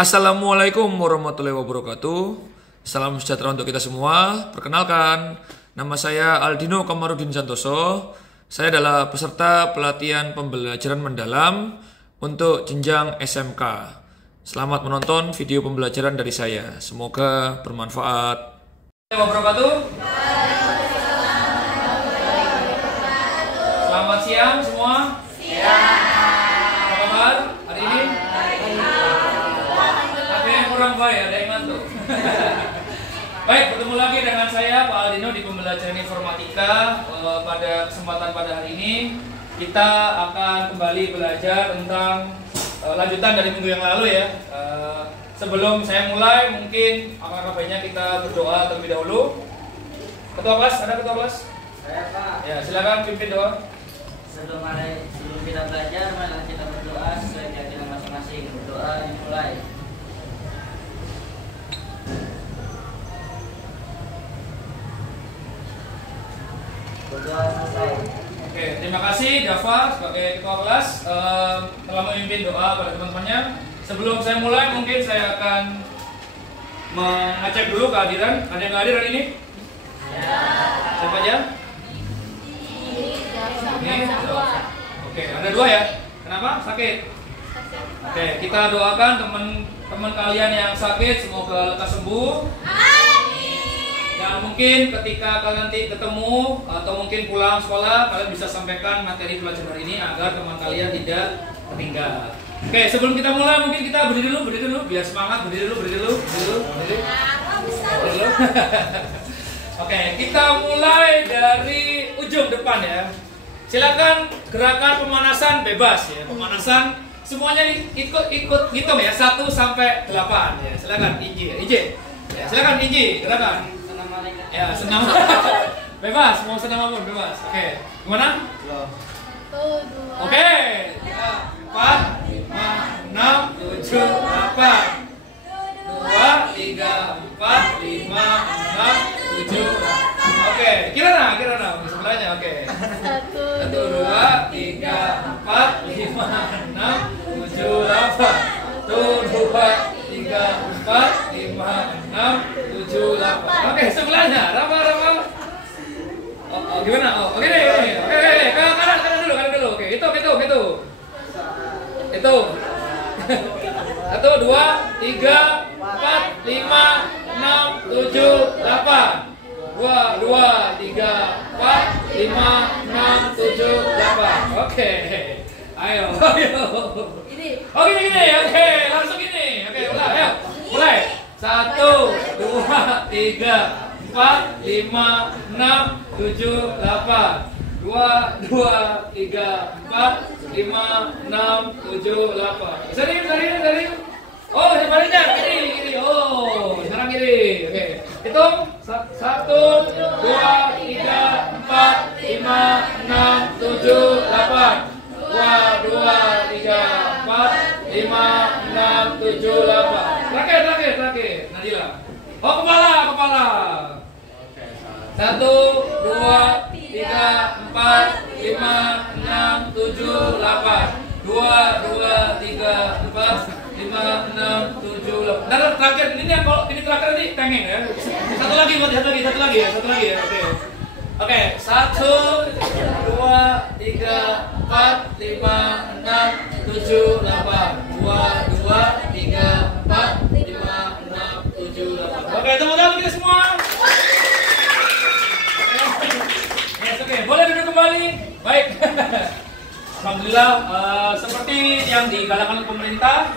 Assalamualaikum warahmatullahi wabarakatuh. Salam sejahtera untuk kita semua. Perkenalkan, nama saya Aldino Kamarudin Santoso. Saya adalah peserta pelatihan pembelajaran mendalam untuk jenjang SMK. Selamat menonton video pembelajaran dari saya. Semoga bermanfaat. Wabarakatuh. Selamat siang semua. Apa kabar hari ini? Baik, ada yang ngantuk. Baik, bertemu lagi dengan saya Pak Aldino di pembelajaran informatika. Pada kesempatan pada hari ini kita akan kembali belajar tentang lanjutan dari minggu yang lalu ya. Sebelum saya mulai, mungkin apakah baiknya kita berdoa terlebih dahulu. Ketua kelas, ada ketua kelas? Saya Pak. Ya, silakan pimpin doa. Sebelum kita belajar, mari kita berdoa sesuai keyakinan masing-masing. Berdoa dimulai. Berdoa selesai. Oke, terima kasih Dava sebagai ketua kelas telah memimpin doa pada teman-temannya. Sebelum saya mulai, mungkin saya akan mengecek dulu kehadiran. Ada yang hadir hari ini? Ya. Siapa aja? Ini. Oke, ada dua ya. Kenapa? Sakit. Oke, kita doakan teman-teman kalian yang sakit semoga lekas sembuh. Dan mungkin ketika kalian nanti ketemu atau mungkin pulang sekolah, kalian bisa sampaikan materi pelajaran hari ini agar teman kalian tidak tertinggal. Oke, sebelum kita mulai mungkin kita berdiri dulu, biar semangat. Berdiri dulu. Oke, kita mulai dari ujung depan ya. Silakan gerakan pemanasan bebas ya. Pemanasan semuanya ikut hitung ya, 1 sampai 8 ya. Silakan IJ. Ya, silakan IJ gerakan. Ya, senam. Bebas, mau senam apa bebas. Oke. Gimana? Oke. 4, 5, 6, 7, 8. 2, 3, 4, 5, 6, 7. Oke, kira sebelahnya. Oke. 1, 2, 3, 4, 5, 6, 7, 8. 1, 2, 3, 4, 5, 6, 7, 8. Oke, sebelahnya. Rafa. Oh, gimana? Oh, oke deh. Oke, kanan dulu. Oke, itu. 1, 2, 3, 4, 5, 6, 7, 8. 2, 3, 4, 5, 6, 7, 8. Oke. Ayo. Oh gini. Oke, langsung gini. Oke, mulai. 1, 2, 3, 4, 5, 6, 7, 8. 2, 3, 4, 5, 6, 7, 8. Dari. Oh, sebaliknya kiri. Oh, sekarang kiri. Oke. Hitung. 1, 2, 3, 4, 5, 6, 7, 8. 2, 3, 4, 5, 6, 7, 8. Terakhir. Nadila. Oh, kepala. 1, 2, 3, 4, 5, 6, 7, 8. 2, 3, 4, 5, 6, 7, 8. Nah, terakhir ini kalau ini terakhir ini tengeng ya. Satu lagi ya. Oke. 1, 2, 3, 4, 5, 6, 7, 8. 2, 3, 4, 5, 6, 7, 8. Oke, tepuk tangan kita semua. Oke, boleh duduk kembali. Baik. Alhamdulillah, seperti yang digalakan pemerintah,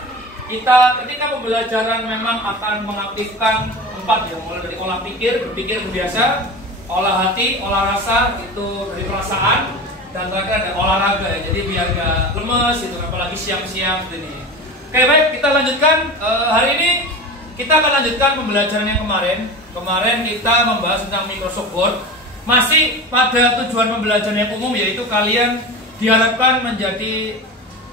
kita ketika pembelajaran memang akan mengaktifkan 4 ya, mulai dari olah pikir, berpikir berbiasa, olah hati, olah rasa, itu dari perasaan, dan terakhir ada olahraga ya, jadi biar gak lemes itu, apalagi siang-siang seperti ini. Oke, baik, kita lanjutkan. Hari ini kita akan lanjutkan pembelajaran yang kemarin kita membahas tentang Microsoft Word. Masih pada tujuan pembelajaran yang umum, yaitu kalian diharapkan menjadi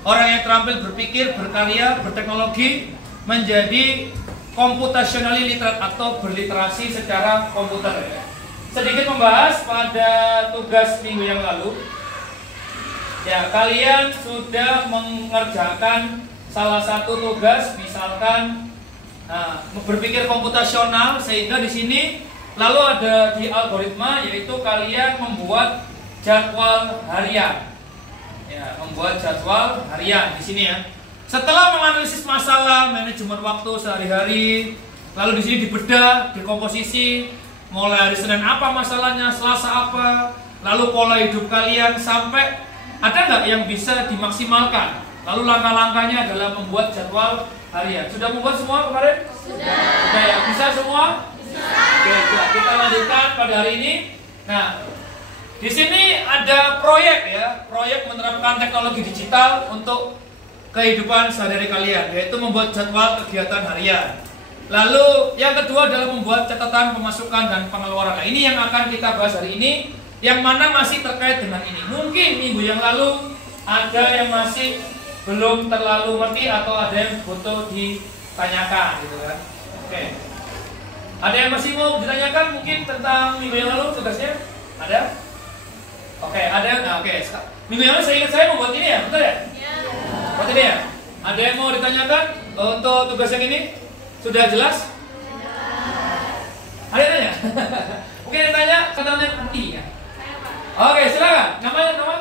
orang yang terampil berpikir, berkarya, berteknologi, menjadi computationally literate atau berliterasi secara komputer. Sedikit membahas pada tugas minggu yang lalu. Ya, kalian sudah mengerjakan salah satu tugas misalkan berpikir komputasional, sehingga di sini lalu ada di algoritma, yaitu kalian membuat jadwal harian. Ya, membuat jadwal harian di sini ya. Setelah menganalisis masalah manajemen waktu sehari-hari, lalu di sini dibedah, dikomposisi, mulai hari Senin apa masalahnya, Selasa apa, lalu pola hidup kalian sampai ada nggak yang bisa dimaksimalkan. Lalu langkah-langkahnya adalah membuat jadwal harian. Sudah membuat semua kemarin? Sudah ya? Bisa semua? Bisa. Oke, kita lanjutkan pada hari ini. Nah, di sini ada proyek ya, proyek menerapkan teknologi digital untuk kehidupan sehari-hari kalian, yaitu membuat jadwal kegiatan harian. Lalu yang kedua adalah membuat catatan pemasukan dan pengeluaran. Nah, ini yang akan kita bahas hari ini, yang mana masih terkait dengan ini. Mungkin minggu yang lalu ada yang masih belum terlalu ngerti atau ada yang butuh ditanyakan gitu kan. Oke. Ada yang masih mau ditanyakan mungkin tentang minggu yang lalu tugasnya? Ada? Oke, ada. Nah, oke. Minggu yang lalu saya ingat saya membuat ini ya, betul ya? Iya. Buat ini ya? Ada yang mau ditanyakan untuk tugas yang ini? Sudah jelas? Ada yang tanya? Mungkin yang tanya katanya nanti ya. Oke, silakan. Namanya nama?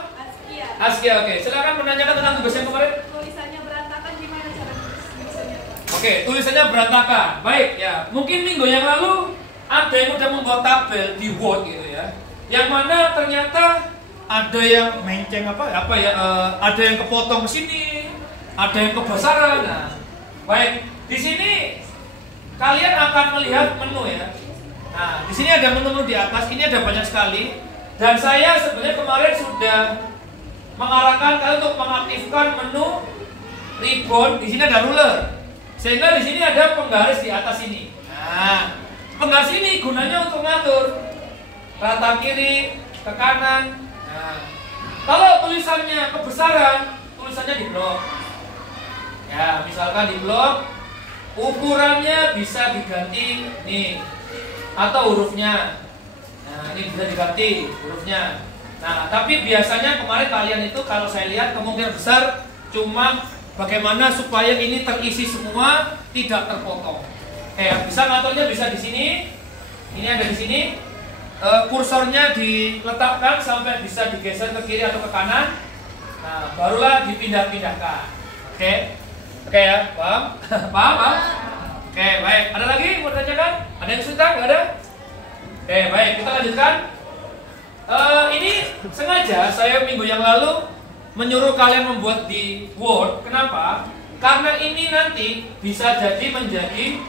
Askia, oke. Silakan menanyakan tentang tugas yang kemarin. Tulisannya berantakan, gimana cara tulisannya? Oke, tulisannya berantakan. Baik ya. Mungkin minggu yang lalu ada yang udah membuat tabel di Word gitu ya. Yang mana ternyata ada yang menceng ada yang kepotong ke sini, ada yang kebesaran. Nah, baik. Di sini kalian akan melihat menu ya. Nah, di sini ada menu di atas. Ini ada banyak sekali. Dan saya sebenarnya kemarin sudah mengarahkan kalian untuk mengaktifkan menu ribbon. Di sini ada ruler, sehingga di sini ada penggaris di atas ini. Nah, penggaris ini gunanya untuk mengatur rata kiri ke kanan. Nah, kalau tulisannya kebesaran, tulisannya di blok. Ya, misalkan di blok, ukurannya bisa diganti nih, atau hurufnya. Nah, ini bisa diganti hurufnya. Nah, tapi biasanya kemarin kalian itu kalau saya lihat kemungkinan besar cuma bagaimana supaya ini terisi semua, tidak terpotong. Bisa ngaturnya bisa di sini. Ini ada di sini. Kursornya diletakkan sampai bisa digeser ke kiri atau ke kanan. Nah, barulah dipindah-pindahkan. Oke ya, paham? Paham? Oke, baik. Ada lagi mau ditanyakan? Ada yang sudah? Nggak ada? Oke, baik. Kita lanjutkan. Ini sengaja saya minggu yang lalu menyuruh kalian membuat di Word. Kenapa? Karena ini nanti bisa jadi menjadi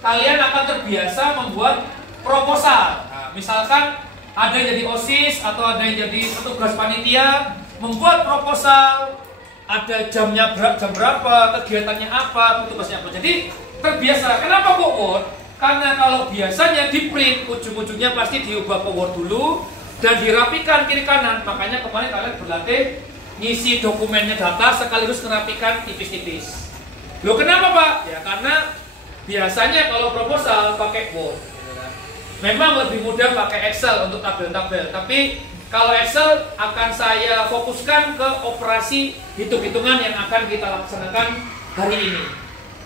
kalian akan terbiasa membuat proposal. Nah, misalkan ada yang jadi OSIS atau ada yang jadi petugas panitia, membuat proposal, ada jamnya jam berapa, kegiatannya apa, petugasnya apa. Jadi terbiasa. Kenapa kok Word? Karena kalau biasanya di print, ujung-ujungnya pasti diubah ke Word dulu dan dirapikan kiri kanan. Makanya kemarin kalian berlatih ngisi dokumennya data sekaligus ngerapikan tipis-tipis. Loh kenapa Pak? Ya karena biasanya kalau proposal pakai Word. Memang lebih mudah pakai Excel untuk tabel-tabel. Tapi kalau Excel akan saya fokuskan ke operasi hitung-hitungan yang akan kita laksanakan hari ini.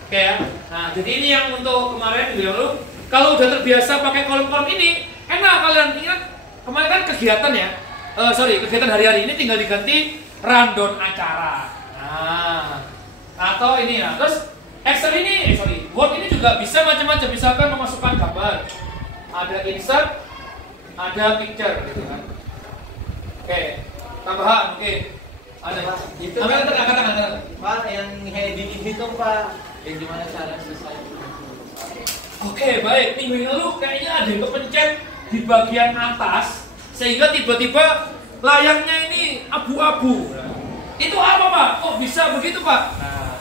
Oke ya. Nah, jadi ini yang untuk kemarin minggu lalu. Kalau udah terbiasa pakai kolom-kolom ini, enak kalian ingat kemarin kan kegiatan ya. Kegiatan hari-hari ini tinggal diganti rundown acara. Nah, atau ini ya. Terus Excel ini, Word ini juga bisa macam-macam. Misalkan memasukkan gambar, ada insert, ada picture gitu kan. Oke, tambahan mungkin ada. Itu kata-kata. Pak yang heading itu Pak. Gimana cara selesai? Oke, baik. Minggu yang lalu kayaknya ada yang kepencet di bagian atas sehingga tiba-tiba layarnya ini abu-abu. Itu apa Pak? Kok bisa begitu Pak? Nah,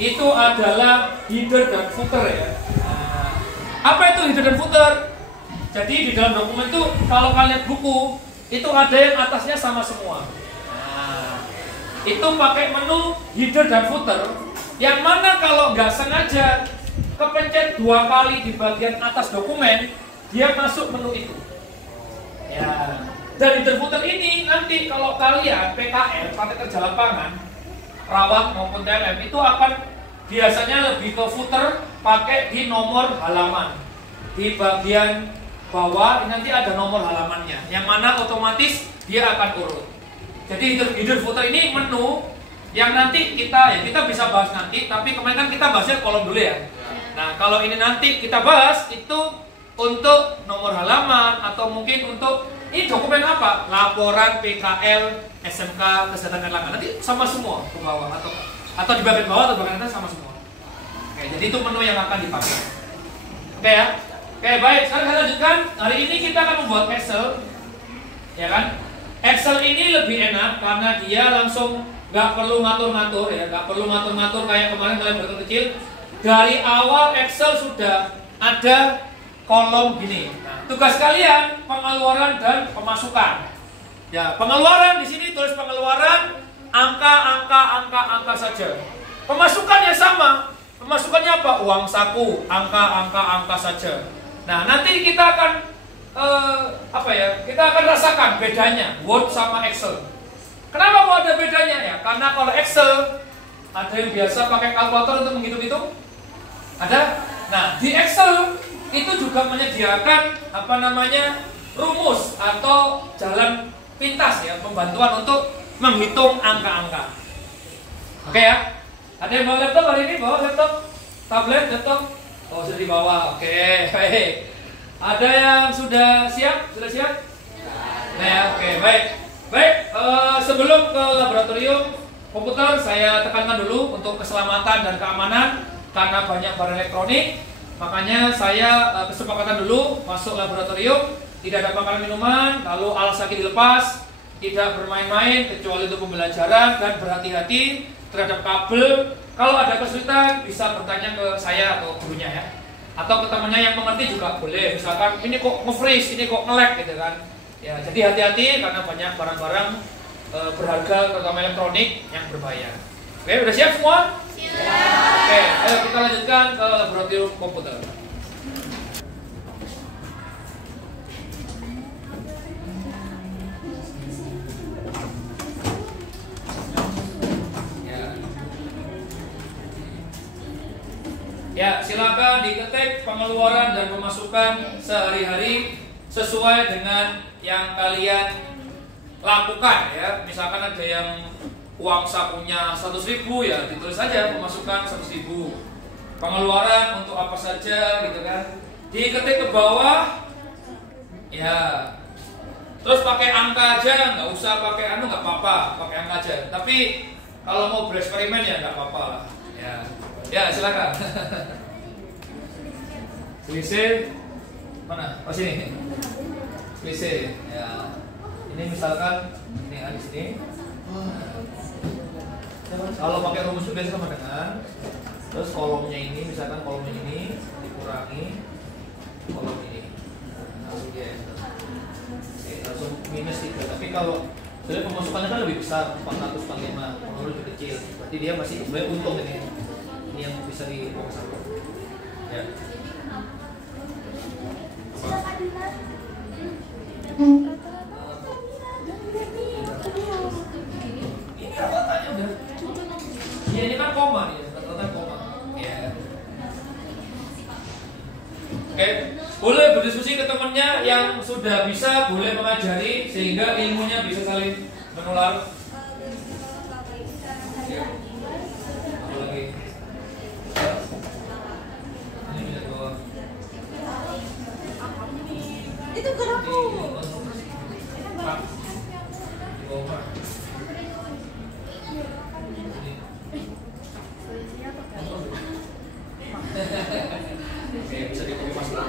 itu adalah header dan footer ya. Nah, apa itu header dan footer? Jadi di dalam dokumen itu kalau kalian buku itu ada yang atasnya sama semua. Nah, itu pakai menu header dan footer. Yang mana kalau nggak sengaja kepencet 2 kali di bagian atas dokumen, dia masuk menu itu. Ya. Dan header footer ini nanti kalau kalian PKL pakai kerja lapangan, perawat maupun TLM itu akan biasanya lebih ke footer pakai di nomor halaman. Di bagian bawah nanti ada nomor halamannya, yang mana otomatis dia akan urut. Jadi header footer ini menu yang nanti kita bisa bahas nanti, tapi kemarin kan kita bahasnya kolom dulu ya. Nah, kalau ini nanti kita bahas itu untuk nomor halaman atau mungkin untuk ini dokumen apa? Laporan PKL SMK Kesehatan Erlangga. Nanti sama semua ke bawah atau di bagian bawah atau bagian atas sama semua. Oke, jadi itu menu yang akan dipakai. Oke ya. Oke, baik. Sekarang kita lanjutkan. Hari ini kita akan membuat Excel. Ya kan? Excel ini lebih enak karena dia langsung nggak perlu ngatur-ngatur ya, nggak perlu ngatur-ngatur kayak kemarin kalian berkecil. Dari awal Excel sudah ada kolom gini. Nah, tugas kalian pengeluaran dan pemasukan. Ya, pengeluaran di sini tulis pengeluaran angka saja. Pemasukannya sama. Pemasukannya apa? Uang saku, angka saja. Nah, nanti kita akan kita akan rasakan bedanya Word sama Excel. Kenapa kok ada bedanya ya? Karena kalau Excel ada yang biasa pakai kalkulator untuk menghitung-hitung. Ada. Nah, di Excel itu juga menyediakan rumus atau jalan pintas ya, pembantuan untuk menghitung angka-angka. Oke ya. Ada yang bawa laptop hari ini? Bawa laptop? Tablet, laptop? Oh, sudah dibawa. Oke, baik. Ada yang sudah siap? Sudah siap? Nah ya, oke, baik. Baik, sebelum ke laboratorium komputer, saya tekankan dulu untuk keselamatan dan keamanan karena banyak barang elektronik. Makanya saya kesepakatan dulu masuk laboratorium, tidak ada makanan minuman, lalu alas kaki dilepas, tidak bermain-main kecuali untuk pembelajaran, dan berhati-hati terhadap kabel. Kalau ada kesulitan bisa bertanya ke saya atau gurunya ya, atau ke temannya yang mengerti juga boleh. Misalkan ini kok nge-freeze, ini kok nge-lag gitu kan. Ya, jadi hati-hati karena banyak barang-barang berharga terutama elektronik yang berbahaya. Oke, udah siap semua? Siap. Oke, ayo kita lanjutkan ke laboratorium komputer. Ya, silakan diketik pengeluaran dan pemasukan sehari-hari sesuai dengan yang kalian lakukan ya. Misalkan ada yang uang sakunya 100.000 ya, ditulis saja pemasukan 100.000. Pengeluaran untuk apa saja gitu kan. Diketik ke bawah. Ya. Terus pakai angka aja, nggak usah pakai nggak apa-apa, pakai angka aja. Tapi kalau mau bereksperimen ya nggak apa-apa lah. Ya. Ya, silakan. Selisih mana? Oh, sini. Selisih. Ya. Ini misalkan ini di sini. Kalau pakai rumus itu biasa sama dengan terus kolomnya ini, misalkan kolomnya ini dikurangi kolom ini. Langsung dia langsung minus 3. Tapi kalau sebenarnya pemasukannya kan lebih besar, 400 kali 5, pengeluaran lebih kecil. Berarti dia masih sebenarnya untung ini. Ini yang bisa dipotong. Ya. Ini rata-ratanya udah. Ya, ini kan koma nih, rata-rata koma. Ya. Oke, boleh berdiskusi ke temannya yang sudah bisa, boleh mengajari sehingga ilmunya bisa saling menular. Ya. Lagi. Itu kenapa? Oke, bisa dikopi masuk.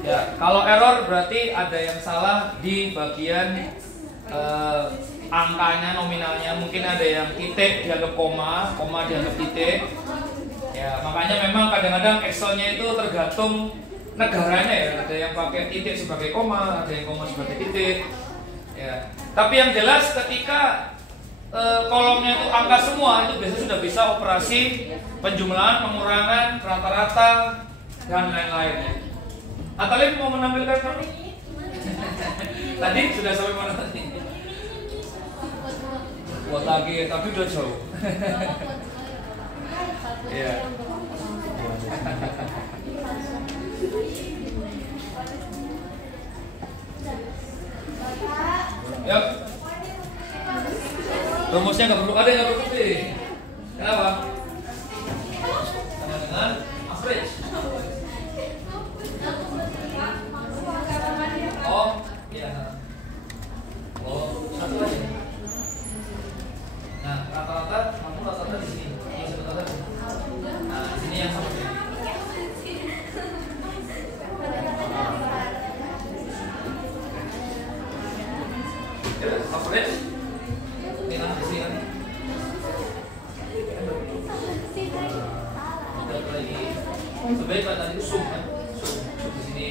Ya, kalau error berarti ada yang salah di bagian angkanya, nominalnya. Mungkin ada yang titik dianggap koma, koma dianggap titik. Ya, makanya memang kadang-kadang Excelnya itu tergantung negaranya ya. Ada yang pakai titik sebagai koma, ada yang koma sebagai titik. Ya. Tapi yang jelas ketika kolomnya itu angka semua, itu biasanya sudah bisa operasi penjumlahan, pengurangan, rata-rata dan lain-lain. Atalin mau menampilkan kamu? Tadi sudah sampai mana tadi? Buat lagi, tapi udah jauh. Iya. Yuk. Rumusnya nggak perlu, ada yang nggak perlu sih. Kenapa? Sama dengan average. Oh, iya. Oh, satu aja. Nah, rata-rata, kamu rata-rata di sini. Nah, di sini yang sama ini. Average. Ini kan di sini kan. Kita lagi. Sebaiknya tadi itu sum kan. Sum di sini.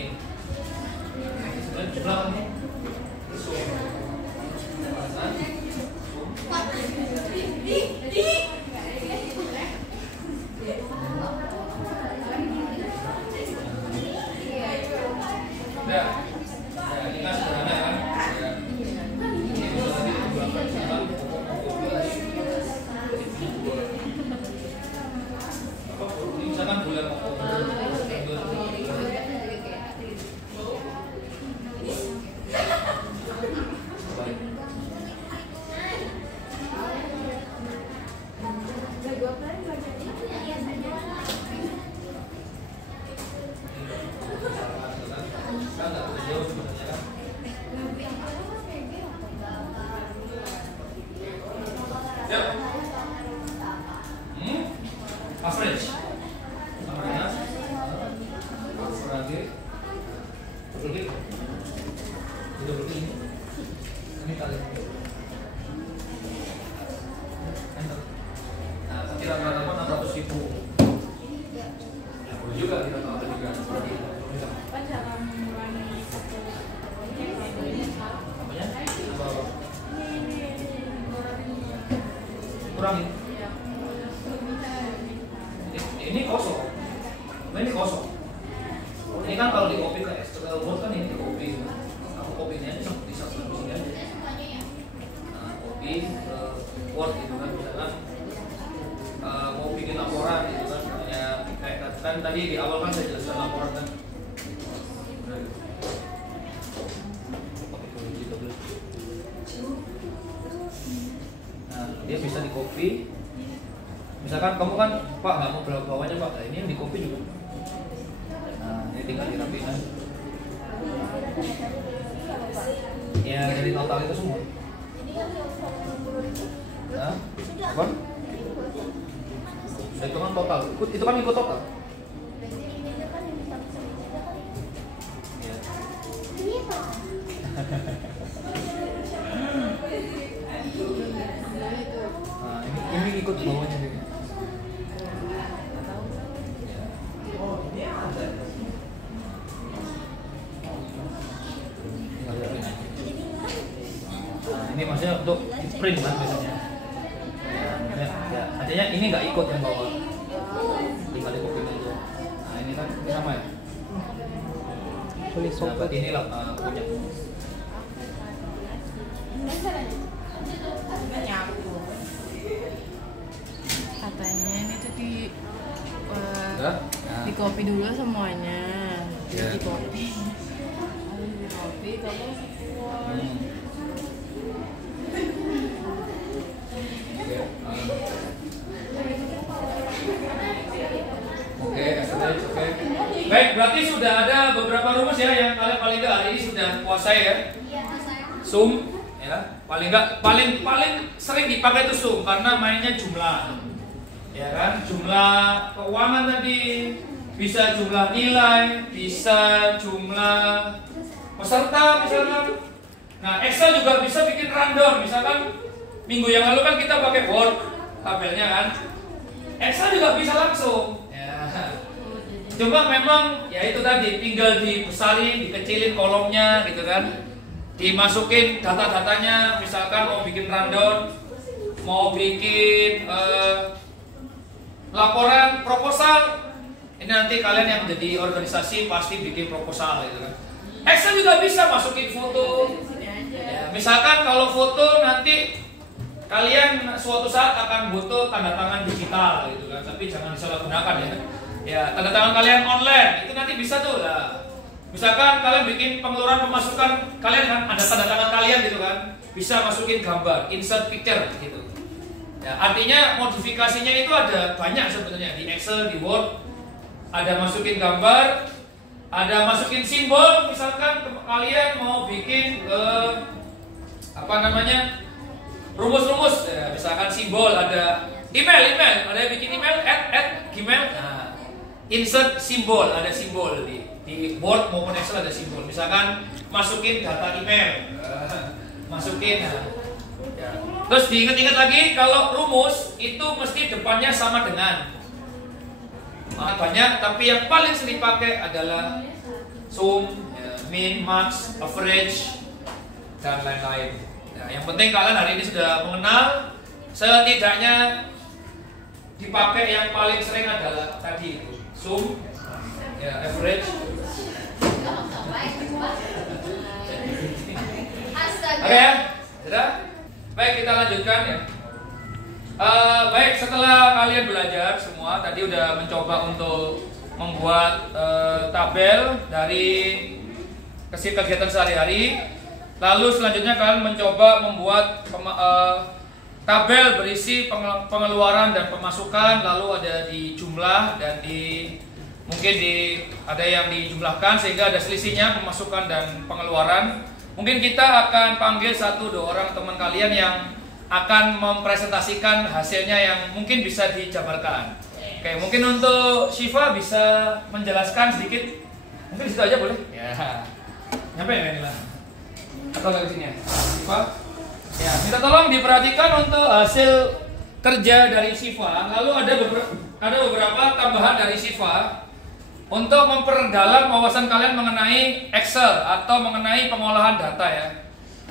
Sebenarnya jumlah kan ini. Sum. Ya, ini kan sederhana kan. Ini misalkan bulan average. Ini kali. Nah, tapi rata-rata 600.000. Ya, boleh juga kita tahu juga. Kurangi. Ini kosong. Ini kosong. Ini kan kalau di copy ke Excel Word kan ini di copy. Aku copy-nya aja seperti satu di sini aja. Nah, copy ke Word gitu kan, misalkan mau bikin laporan gitu kan, kayak kan tadi di awal kan saya jelaskan laporan kan. Nah, dia bisa di copy. Misalkan kamu kan, Pak nggak mau berapa bawahnya Pak, nah, ini yang di copy juga. Nah, ini tinggal dirapikan. Ya, dari total itu semua. Nah, apa? Itu kan total. Itu kan ikut total. Ya. Nah, ini ikut bawahnya nih. Ini maksudnya untuk print kan biasanya. Ya, artinya ini nggak ikut yang bawah. Tinggal di copy aja. Nah, ini kan ini sama ya. Nah, berarti inilah punya. Katanya ini tuh di copy dulu semuanya. Ya. Di copy. Habis di copy kamu Oke, baik, berarti sudah ada beberapa rumus ya yang kalian paling nggak hari ini sudah kuasai ya. Sum, ya, paling nggak paling sering dipakai itu sum karena mainnya jumlah, ya kan? Jumlah keuangan tadi, bisa jumlah nilai, bisa jumlah peserta misalkan. Nah, Excel juga bisa bikin rundown. Misalkan minggu yang lalu kan kita pakai Word tabelnya kan. Excel juga bisa langsung. Ya. Cuma memang ya itu tadi tinggal dibesarin, dikecilin kolomnya gitu kan. Dimasukin data-datanya, misalkan mau bikin rundown, mau bikin laporan proposal. Ini nanti kalian yang menjadi organisasi pasti bikin proposal gitu kan. Excel juga bisa masukin foto. Ya, misalkan kalau foto nanti kalian suatu saat akan butuh tanda tangan digital gitu kan, tapi jangan disalahgunakan ya. Ya, tanda tangan kalian online itu nanti bisa tuh lah. Misalkan kalian bikin pengeluaran pemasukan kalian kan ada tanda tangan kalian gitu kan, bisa masukin gambar, insert picture gitu. Ya, artinya modifikasinya itu ada banyak sebenarnya di Excel, di Word. Ada masukin gambar, ada masukin simbol. Misalkan kalian mau bikin rumus-rumus, ya, misalkan simbol, ada email, ada yang bikin email @gmail. Nah, insert simbol, ada simbol di Word maupun Excel ada simbol. Misalkan masukin data email, masukin. Nah, ya. Terus diingat-ingat lagi kalau rumus itu mesti depannya sama dengan. Banyak, tapi yang paling sering dipakai adalah sum, ya, min, max, average, dan lain-lain. Nah, yang penting kalian hari ini sudah mengenal, setidaknya dipakai yang paling sering adalah tadi itu sum, ya, average. Oke ya, sudah. Baik, kita lanjutkan ya. Baik, setelah kalian belajar semua, tadi udah mencoba untuk membuat tabel dari kegiatan sehari-hari. Lalu selanjutnya kalian mencoba membuat tabel berisi pengeluaran dan pemasukan. Lalu ada di jumlah dan mungkin ada yang dijumlahkan sehingga ada selisihnya pemasukan dan pengeluaran. Mungkin kita akan panggil 1-2 orang teman kalian yang akan mempresentasikan hasilnya yang mungkin bisa dijabarkan. Oke, mungkin untuk Syifa bisa menjelaskan sedikit. Mungkin di situ aja boleh? Ya. Nyampe ya Nila? Atau lagi sini ya? Syifa? Ya, minta tolong diperhatikan untuk hasil kerja dari Syifa. Lalu ada beberapa tambahan dari Syifa untuk memperdalam wawasan kalian mengenai Excel atau mengenai pengolahan data ya.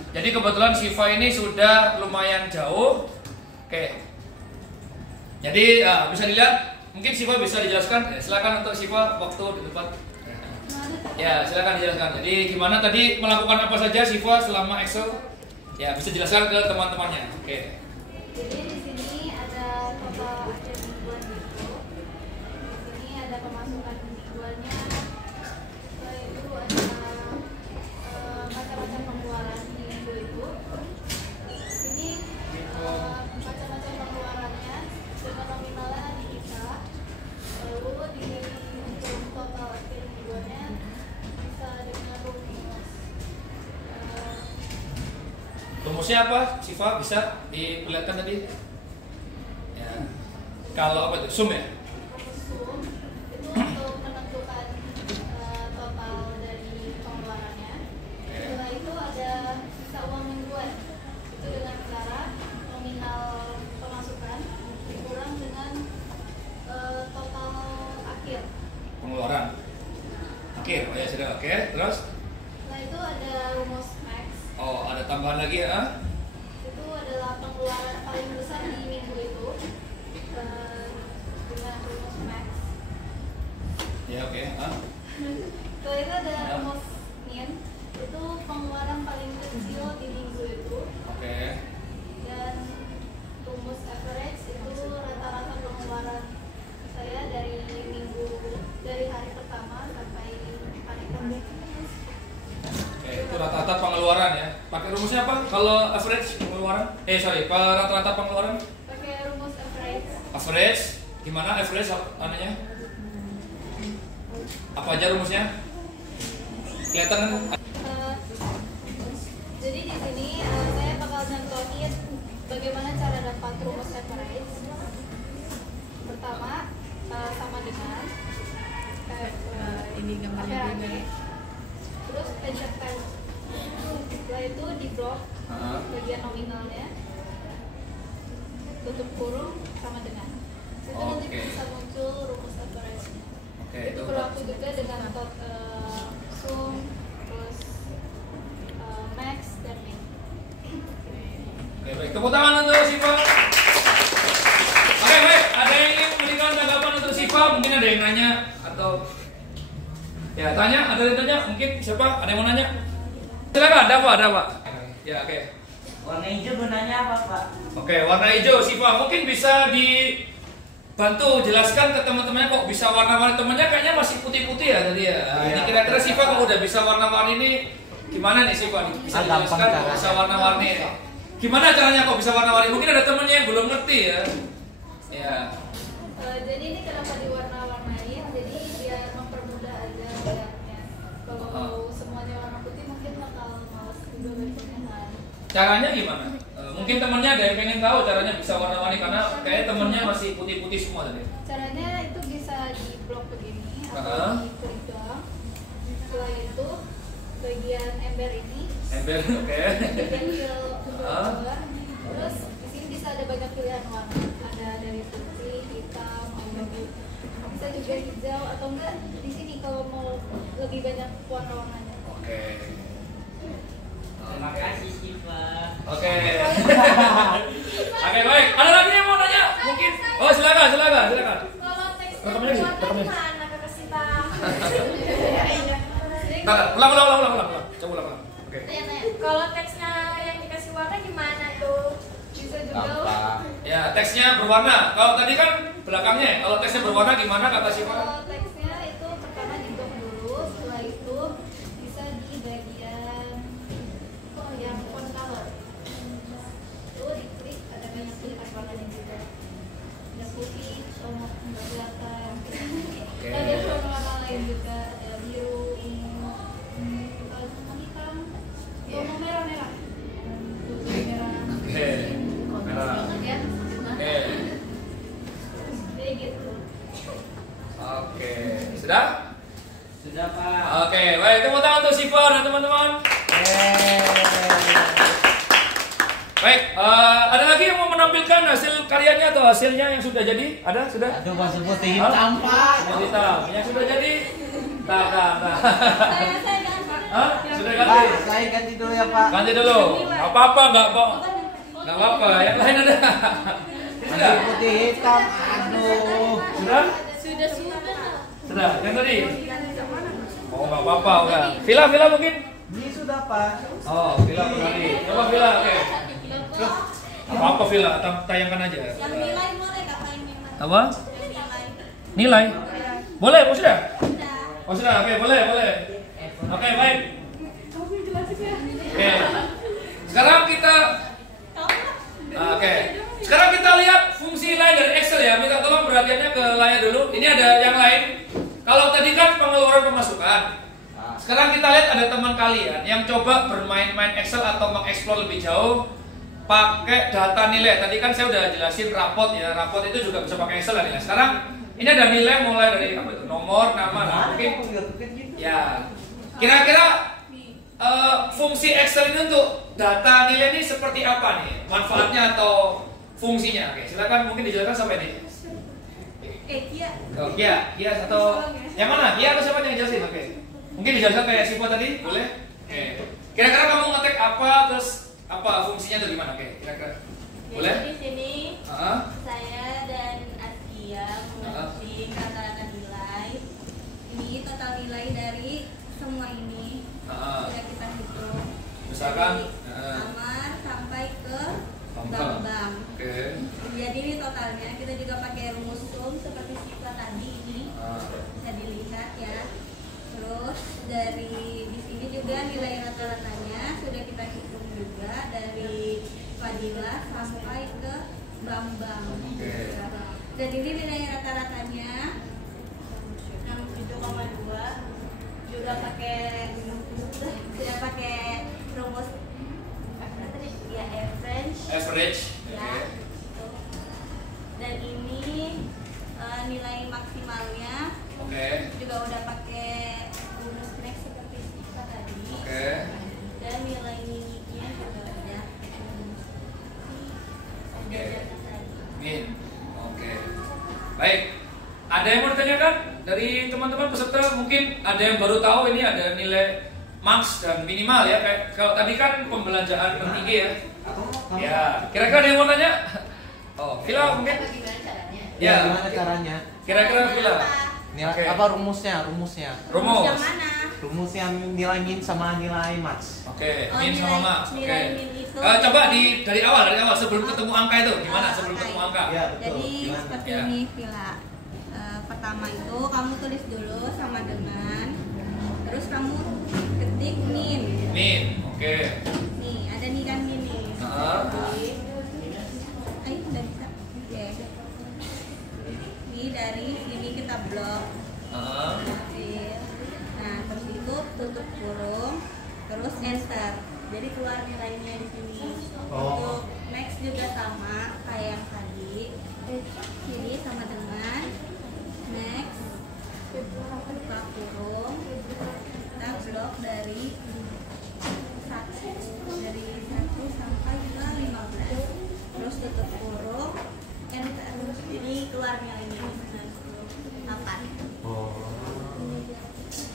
Jadi kebetulan Syifa ini sudah lumayan jauh. Oke. Jadi bisa dilihat, mungkin Syifa bisa dijelaskan. Ya, silakan untuk Syifa, waktu di depan. Ya, silakan dijelaskan. Jadi gimana tadi melakukan apa saja Syifa selama Excel? Ya, bisa jelaskan ke teman-temannya. Oke. Jadi di sini ada total akhir mingguan itu. Di sini ada pemasukan mingguannya. Itu ada macam-macam pengeluaran di minggu itu. Ini macam-macam pengeluarannya dengan nominalnya dipisah. Lalu untuk total akhir mingguannya bisa dengan rumus. Rumusnya apa? Syifa bisa diperlihatkan tadi? Ya. Kalau apa itu? Sum ya? Sum itu untuk menentukan total dari pengeluarannya. Setelah itu ada sisa uang mingguan. Itu dengan cara nominal pemasukan dikurang dengan total akhir. Pengeluaran. Akhir. Oh ya sudah. Oke. Terus? Setelah itu ada rumus max. Oh, ada tambahan lagi ya? Itu adalah pengeluaran paling besar di minggu itu dengan rumus max. Ya oke. Setelah itu ada rumus min. Itu pengeluaran paling kecil di minggu itu. Oke. Dan rumus average itu rata-rata pengeluaran saya dari hari pertama sampai hari terakhir. Oke, itu rata-rata pengeluaran ya. Pakai rumusnya apa? Kalau average pengeluaran? Rata-rata pengeluaran? Pakai rumus average. Average? Gimana average ananya? Apa aja rumusnya? Kelihatan kan? Jadi di sini saya bakal contohin bagaimana cara dapat rumus average. Pertama sama dengan ini gambarnya juga. Oke. Terus pencetkan. Setelah itu di blok bagian nominalnya, tutup kurung sama dengan. Itu nanti bisa muncul rumus average-nya. Itu berlaku juga dengan sum, terus max dan min. Oke, baik. Tepuk tangan untuk Siva. Oke, baik. Ada yang ingin memberikan tanggapan untuk Siva? Mungkin ada yang nanya atau ya tanya. Ada yang tanya? Mungkin siapa? Ada yang mau nanya? Silakan. Ada Pak. Ya, oke. Warna hijau gunanya apa, Pak? Oke, warna hijau. Siva mungkin bisa dibantu jelaskan ke teman-temannya kok bisa warna-warni. Temannya kayaknya masih putih-putih ya tadi ya. Nah, ini kira-kira Siva kok udah bisa warna-warni ini gimana nih Siva? Bisa dijelaskan kok bisa warna-warni ini? Gimana caranya kok bisa warna-warni? Mungkin ada temennya yang belum ngerti ya. Ya. Jadi ini kenapa diwarna-warnain? Jadi biar mempermudah aja lihatnya. Kalau semuanya warna putih mungkin bakal males juga bacanya kan. Caranya gimana? Mungkin temennya ada yang pengen tahu caranya bisa warna-warni karena kayak temennya masih putih-putih semua tadi. Caranya itu bisa di blok begini atau di klik doang. Setelah itu bagian ember ini. Ember, oke. Bagian fill bawah. Terus di sini bisa ada banyak pilihan warna. Ada dari putih, hitam, abu-abu. Bisa juga hijau atau enggak di sini kalau mau lebih banyak warna-warnanya. Oke. Terima kasih, Siva. Oke. Oke, baik. Ada lagi yang mau nanya? Mungkin. Oh, silakan. Kalau teksnya warna gimana Kakak Sita? Ulang. Coba ulang. Oke. Kalau teksnya yang dikasih warna gimana tuh? Bisa juga. Ya, teksnya berwarna. Kalau tadi kan belakangnya. Kalau teksnya berwarna gimana kata Siva? Kalau teksnya itu pertama diblok dulu, setelah itu bisa di bagian yang font color. Itu diklik ada banyak pilihan warnanya juga. Ada putih, nggak kelihatan. Ada warna-warna lain juga, ada biru, ungu, hitam, warna merah. Oke. Merah. Ya. Oke. Kayak gitu. Oke. Sudah? Sudah, Pak. Oke, baik. Tepuk tangan untuk Siva dan teman-teman. Baik, ada lagi yang mau menampilkan hasil karyanya atau hasilnya yang sudah jadi? Ada? Sudah? Aduh, masih putih hitam, Pak. Yang hitam. Yang sudah jadi? Tak. Saya Hah? Sudah ganti? Saya ganti dulu ya, Pak. Ganti dulu. Gak apa-apa, gak apa-apa. Yang lain ada. Sudah? Masih putih hitam. Aduh. Sudah? Sudah. Yang tadi? Oh, gak apa-apa. Udah. Villa mungkin? Ini sudah, Pak. Oh, Villa tadi. Coba Villa, oke. Apa Villa? Tayangkan aja. Yang nilai boleh Kakak yang minta? Apa? Nilai. Nilai? Boleh, oh sudah? Oh sudah, oke, boleh. Oke, baik. Oke. Sekarang kita Sekarang kita lihat fungsi lain dari Excel ya. Minta tolong perhatiannya ke layar dulu. Ini ada yang lain. Kalau tadi kan pengeluaran pemasukan. Sekarang kita lihat ada teman kalian yang coba bermain-main Excel atau mengeksplor lebih jauh pakai data nilai. Tadi kan saya udah jelasin rapot ya. Rapot itu juga bisa pakai Excel dan nilai. Sekarang ini ada nilai mulai dari apa itu? Nomor, nama, mungkin. Ya. Kira-kira fungsi Excel ini untuk data nilai ini seperti apa nih? Manfaatnya atau fungsinya? Oke, silakan mungkin dijelaskan sampai ini. Kia. Oh, Kia atau yang mana? Kia atau siapa yang jelasin? Oke. Mungkin dijelaskan kayak Siva tadi, boleh? Oke. Kira-kira kamu ngetek apa terus apa fungsinya atau gimana? Oke, kira-kira. Boleh? Jadi di sini saya dan Asia mengetik rata-rata nilai. Ini total nilai dari semua ini sudah kita hitung. Misalkan dari kamar sampai ke Bambang. bank. Oke. Jadi ini totalnya kita juga pakai rumus sum seperti Siva tadi ini bisa dilihat ya. Terus dari di sini juga nilai rata-ratanya sudah kita hitung juga dari Fadila sampai ke Bambang. Dan ini nilai rata-ratanya 67,2 juga pakai sudah pakai rumus apa tadi ya average ya. Dan ini nilai maksimalnya Oke. Juga udah pakai rumus max seperti kita tadi. Oke. Dan nilai mininya juga udah Oke. Min. Oke. Baik. Ada yang mau ditanyakan dari teman-teman peserta? Mungkin ada yang baru tahu ini ada nilai max dan minimal ya. Kayak kalau tadi kan pembelanjaan pentinggi ya. Ya. Kira-kira ada yang mau tanya? Oh, Vila mungkin. Ya, gimana caranya? Kira-kira Vila. Nilai Oke. apa rumusnya? Rumus. Yang mana? Rumus yang nilai min sama nilai max. Oke, Oh, min sama nilai- max. Oke. nilai min itu- Coba dari awal sebelum ketemu angka itu gimana sebelum ketemu angka? Ya, betul. Jadi Gimana? seperti Ya. ini Vila. Pertama itu kamu tulis dulu sama dengan, terus kamu ketik min. Min, oke. Nih ada nih kan min nih. Ayo udah bisa. Oke. Ini dari sini kita blok. Nah terus itu tutup kurung, terus enter. Jadi keluar nilainya di sini. Untuk next juga sama kayak yang tadi. Jadi sama dengan next buka kurung, kita blok dari 1 sampai ke 15. Terus tutup kurung, enter. Jadi keluar nilainya 8.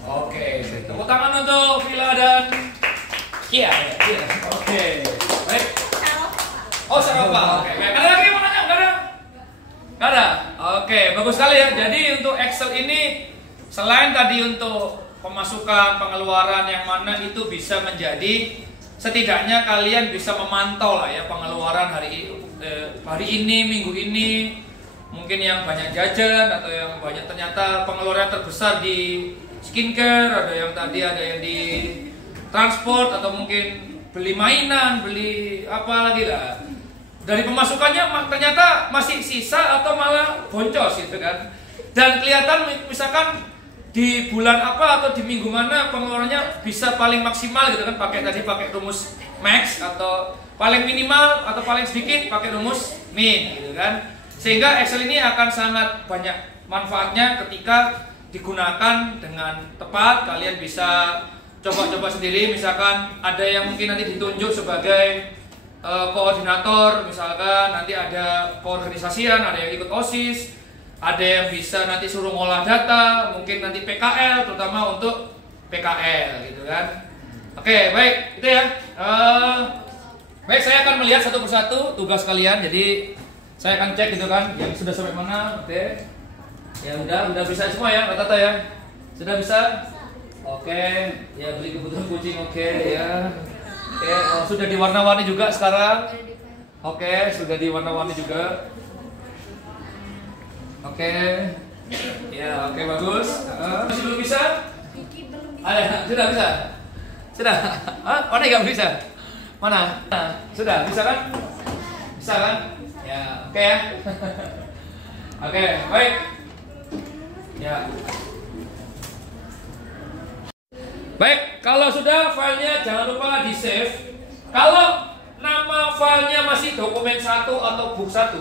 Oke, tepuk tangan untuk Vila dan Kia. Oke, baik. Oh, Saropa. Oke, ada lagi yang mau nanya? Nggak ada? Nggak ada? Oke, bagus sekali ya. Jadi untuk Excel ini selain tadi untuk pemasukan, pengeluaran yang mana itu bisa menjadi setidaknya kalian bisa memantau lah ya pengeluaran hari ini, minggu ini. Mungkin yang banyak jajan atau yang banyak ternyata pengeluaran terbesar di skincare, ada yang di transport atau mungkin beli mainan, beli apa lagi lah. Dari pemasukannya ternyata masih sisa atau malah boncos gitu kan. Dan kelihatan misalkan di bulan apa atau di minggu mana pengeluarannya bisa paling maksimal gitu kan, pakai rumus max atau paling minimal atau paling sedikit pakai rumus min gitu kan. Sehingga Excel ini akan sangat banyak manfaatnya ketika digunakan dengan tepat. Kalian bisa coba-coba sendiri, misalkan ada yang mungkin nanti ditunjuk sebagai koordinator, misalkan nanti ada keorganisasian, ada yang ikut OSIS, ada yang bisa nanti suruh ngolah data, mungkin nanti PKL, terutama untuk PKL gitu kan. Oke, baik, itu ya. Baik, saya akan melihat satu persatu tugas kalian, jadi saya akan cek gitu kan, yang sudah sampai mana. Oke, ya udah bisa semua ya, Tata ya, sudah bisa. Oke, ya beli kebutuhan kucing, oke ya. Oke, oh, sudah diwarna-warni juga sekarang. Oke, sudah diwarna-warni juga. Oke, ya oke bagus. Masih belum bisa? Ada, sudah bisa. Sudah? Mana nggak bisa? Mana? Sudah bisa kan? Bisa kan? Ya, oke ya. Oke, baik. Ya. Baik, kalau sudah filenya jangan lupa di save. Kalau nama filenya masih dokumen 1 atau book 1,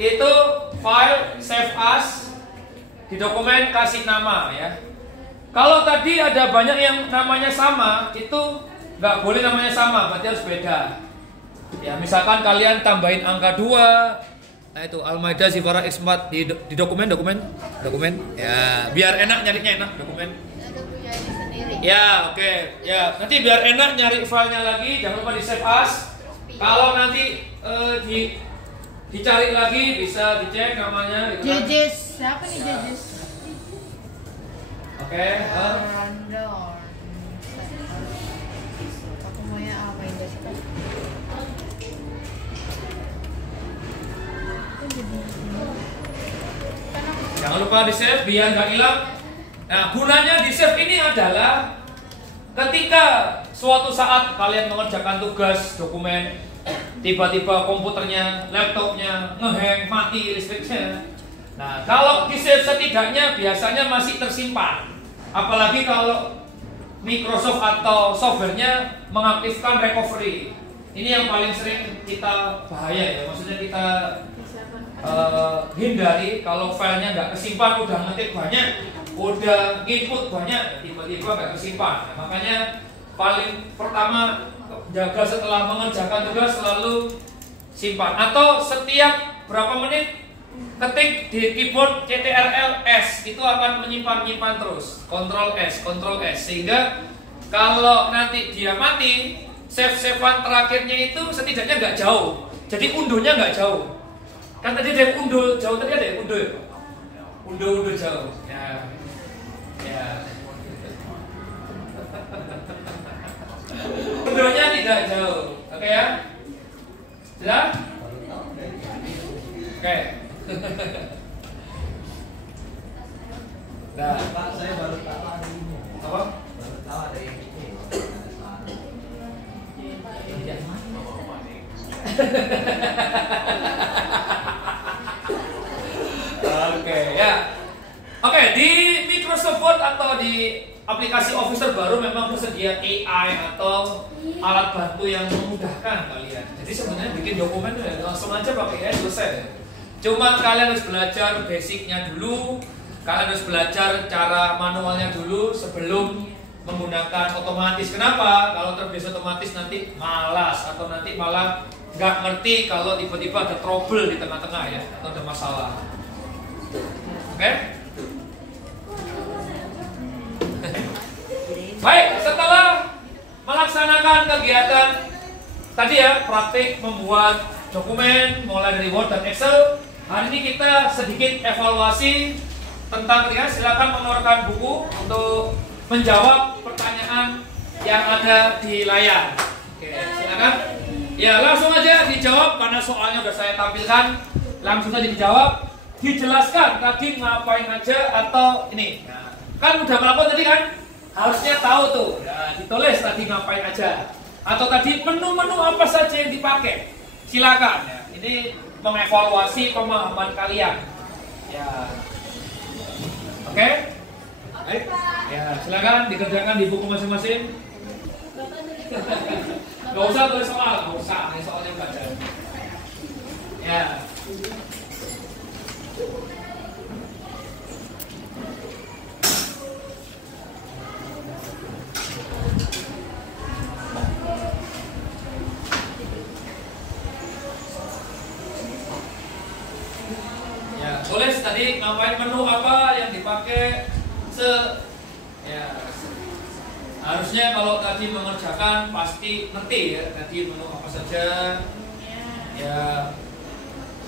itu file save as, di dokumen kasih nama ya. Kalau tadi ada banyak yang namanya sama, itu nggak boleh namanya sama, berarti harus beda. Ya, misalkan kalian tambahin angka 2, nah itu Almaida Zifara X4 di dokumen. Ya, biar enak nyarinya dokumen. Ya, oke. Ya, nanti biar enak nyari filenya lagi, jangan lupa di save as. Kalau nanti dicari lagi bisa dicek namanya gitu kan. Jejes, siapa nih Jejes? Oke, Randor. Aku maunya apa ini? jangan lupa di save biar nggak hilang. Nah, gunanya di save ini adalah ketika suatu saat kalian mengerjakan tugas dokumen, tiba-tiba komputernya, laptopnya ngehang, mati listriknya. Nah, kalau di save setidaknya biasanya masih tersimpan. Apalagi kalau Microsoft atau softwarenya mengaktifkan recovery. Ini yang paling sering kita bahaya ya, maksudnya kita hindari kalau filenya nggak kesimpan, udah ngetik banyak, udah input banyak, tiba-tiba nggak kesimpan. Nah, makanya paling pertama jaga setelah mengerjakan tugas selalu simpan, atau setiap berapa menit ketik di keyboard CTRL S, itu akan menyimpan terus, Ctrl S, sehingga kalau nanti dia mati, save-savean terakhirnya itu setidaknya nggak jauh, jadi unduhnya nggak jauh. Kan tadi ada yang unduh jauh, tadi ada yang unduh jauh. Ya. Unduhnya tidak jauh, oke ya? Jelas? Oke. Nah, Pak, saya baru tahu ada ini. apa? Baru tahu ada yang ini. Oke ya. Oke, di Microsoft Word atau di aplikasi Office terbaru memang tersedia AI atau alat bantu yang memudahkan kalian. Jadi sebenarnya bikin dokumen itu ya, langsung aja pakai AI selesai. Cuma kalian harus belajar basicnya dulu, kalian harus belajar cara manualnya dulu sebelum menggunakan otomatis. Kenapa? Kalau terbiasa otomatis nanti malas atau nanti malah nggak ngerti kalau tiba-tiba ada trouble di tengah-tengah ya, atau ada masalah. Oke? Baik, setelah melaksanakan kegiatan tadi ya, praktik membuat dokumen mulai dari Word dan Excel, hari ini kita sedikit evaluasi tentang ketika silakan mengeluarkan buku untuk menjawab pertanyaan yang ada di layar. Oke, silakan. Ya, langsung aja dijawab karena soalnya udah saya tampilkan. Langsung saja dijawab. Dijelaskan tadi ngapain aja atau ini. Nah, kan udah melakukan tadi kan? Harusnya tahu tuh. Ya, ditulis tadi ngapain aja. Atau tadi menu-menu apa saja yang dipakai. Silakan ya. Ini mengevaluasi pemahaman kalian. Ya. Oke? Baik. Ya, silakan dikerjakan di buku masing-masing. Gak usah tulis soal, gak usah, ini soalnya belajar. Ya. Ya, tulis tadi ngapain, menu apa yang dipakai, ya. Harusnya kalau tadi mengerjakan pasti ngerti ya tadi menu apa saja. Ya.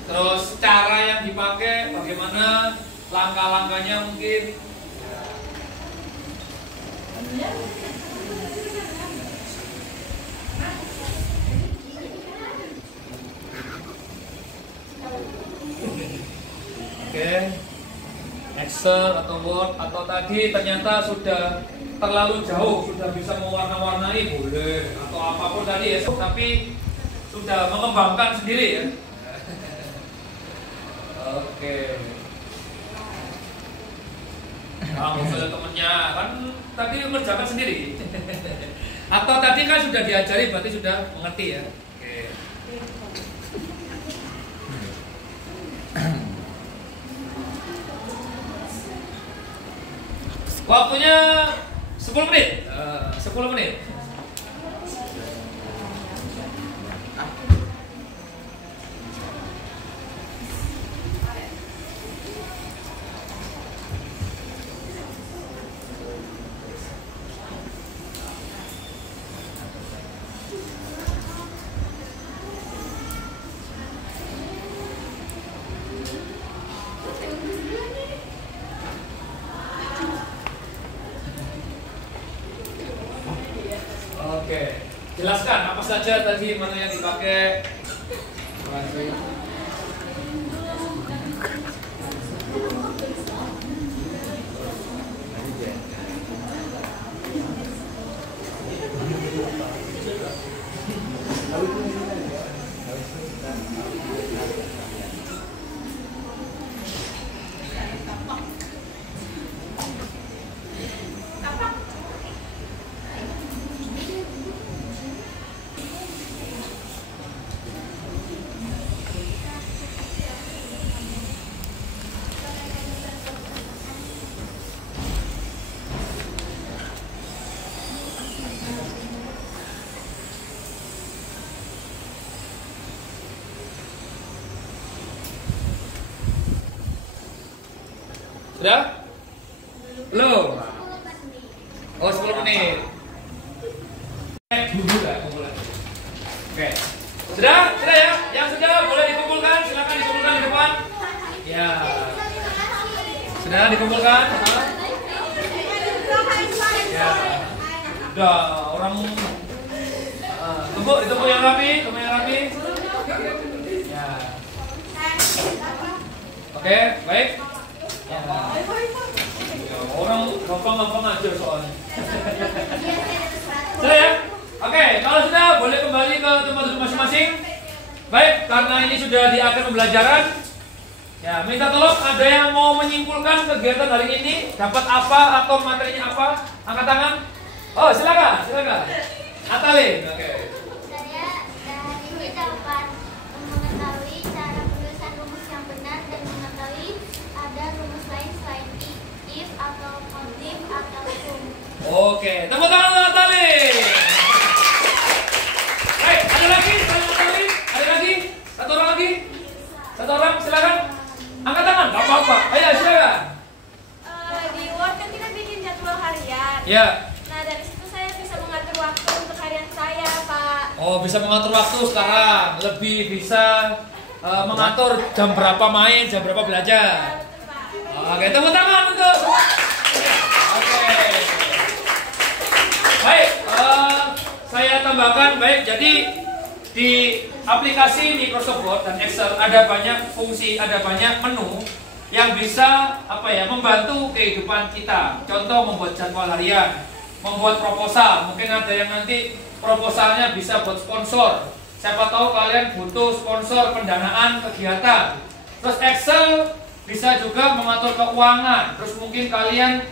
Terus cara yang dipakai bagaimana, langkah-langkahnya mungkin. Oke. Excel atau Word atau tadi ternyata sudah terlalu jauh, sudah bisa mewarna-warnai boleh atau apapun tadi ya, tapi sudah mengembangkan sendiri ya. Oke. Kamu sudah temennya kan tadi mengerjakan sendiri. Atau tadi kan sudah diajari berarti sudah mengerti ya. Oke. Waktunya 10 menit. 10 menit. Oke, jelaskan apa saja tadi menu yang dipakai. Sudah? Belum? Oh 10 menit. Dulu lah, kumpul lagi. Oke. Sudah? Sudah ya? Yang sudah boleh dikumpulkan, silakan dikumpulkan di depan. Ya. Sudah dikumpulkan? Ya. Udah orang tunggu yang rapi, Ya. Oke, baik. Ya. Orang gampang-gampang aja soalnya. Sudah ya? Oke, kalau sudah boleh kembali ke tempat duduk masing-masing. Baik, karena ini sudah di akhir pembelajaran. Ya, minta tolong ada yang mau menyimpulkan kegiatan hari ini, dapat apa atau materinya apa? Angkat tangan. Oh, silakan. Atalin. Oke. Saya dari ini dapat mengetahui cara penulisan rumus yang benar dan mengetahui ada rumus lain selain if atau if atau sum. Oke, tepuk tangan untuk Atalin. Baik, ada lagi? Satu orang, silakan. Angkat tangan, gak apa-apa. Ayo, silakan. Di Word kan kita bikin jadwal harian. Ya. Nah, dari situ saya bisa mengatur waktu untuk harian saya, Pak. Oh, bisa mengatur waktu sekarang. Lebih bisa mengatur jam berapa main, jam berapa belajar. Oke, tepuk tangan untuk. Oke. Baik, saya tambahkan. Baik, jadi di aplikasi Microsoft Word dan Excel ada banyak fungsi, ada banyak menu yang bisa membantu kehidupan kita. Contoh membuat jadwal harian, membuat proposal. Mungkin ada yang nanti proposalnya bisa buat sponsor. Siapa tahu kalian butuh sponsor pendanaan kegiatan. Terus Excel bisa juga mengatur keuangan. Terus mungkin kalian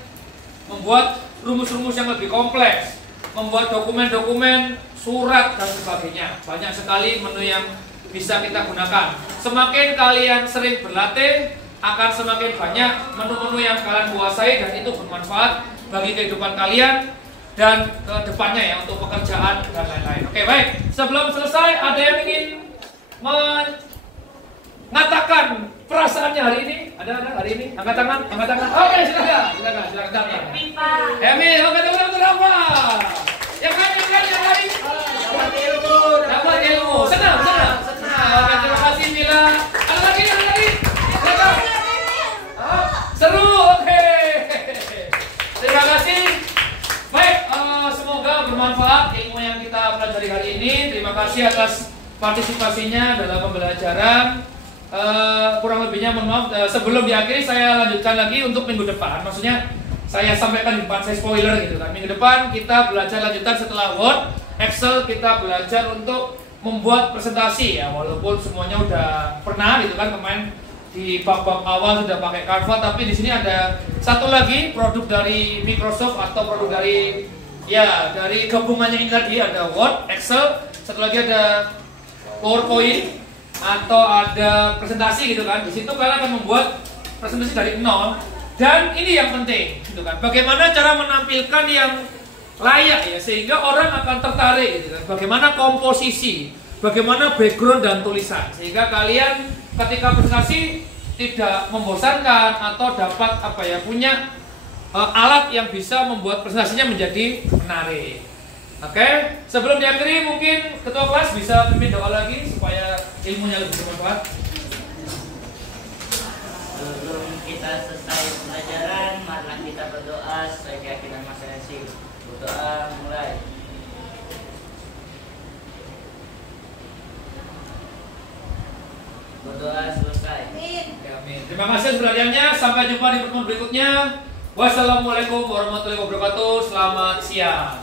membuat rumus-rumus yang lebih kompleks, membuat dokumen-dokumen, surat dan sebagainya. Banyak sekali menu yang bisa kita gunakan. Semakin kalian sering berlatih, akan semakin banyak menu-menu yang kalian kuasai dan itu bermanfaat bagi kehidupan kalian dan ke depannya ya, untuk pekerjaan dan lain-lain. Oke, baik. Sebelum selesai, ada yang ingin mengatakan perasaannya hari ini? Ada hari ini? Angkat tangan. Oke, silakan. Emil, oke, untuk apa? Yang lain. Dapat ilmu. Senang. Oke, terima kasih Mila. Ada lagi. Silakan. Seru, oke. Terima kasih. Baik, semoga bermanfaat ilmu yang kita pelajari hari ini. Terima kasih atas partisipasinya dalam pembelajaran. Kurang lebihnya mohon maaf. Sebelum diakhiri saya lanjutkan lagi untuk minggu depan. Maksudnya saya sampaikan di depan, saya spoiler gitu kan. Minggu depan kita belajar lanjutan setelah Word, Excel kita belajar untuk membuat presentasi ya. Walaupun semuanya udah pernah gitu kan, kemarin di bab-bab awal sudah pakai Canva, tapi di sini ada satu lagi produk dari Microsoft atau produk dari gabungannya ini tadi, ada Word, Excel, satu lagi ada PowerPoint atau ada presentasi gitu kan. Di situ kalian akan membuat presentasi dari nol. Dan ini yang penting, gitu kan. Bagaimana cara menampilkan yang layak ya, sehingga orang akan tertarik, gitu kan. Bagaimana komposisi, bagaimana background dan tulisan, sehingga kalian ketika presentasi tidak membosankan atau dapat punya alat yang bisa membuat presentasinya menjadi menarik. Oke, sebelum diakhiri mungkin ketua kelas bisa pimpin doa lagi supaya ilmunya lebih bermanfaat. Sebelum kita selesai pelajaran, marilah kita berdoa sesuai keyakinan masing-masing. Berdoa mulai. Berdoa selesai. Amin. Terima kasih perhatiannya. Sampai jumpa di pertemuan berikutnya. Wassalamualaikum warahmatullahi wabarakatuh. Selamat siang.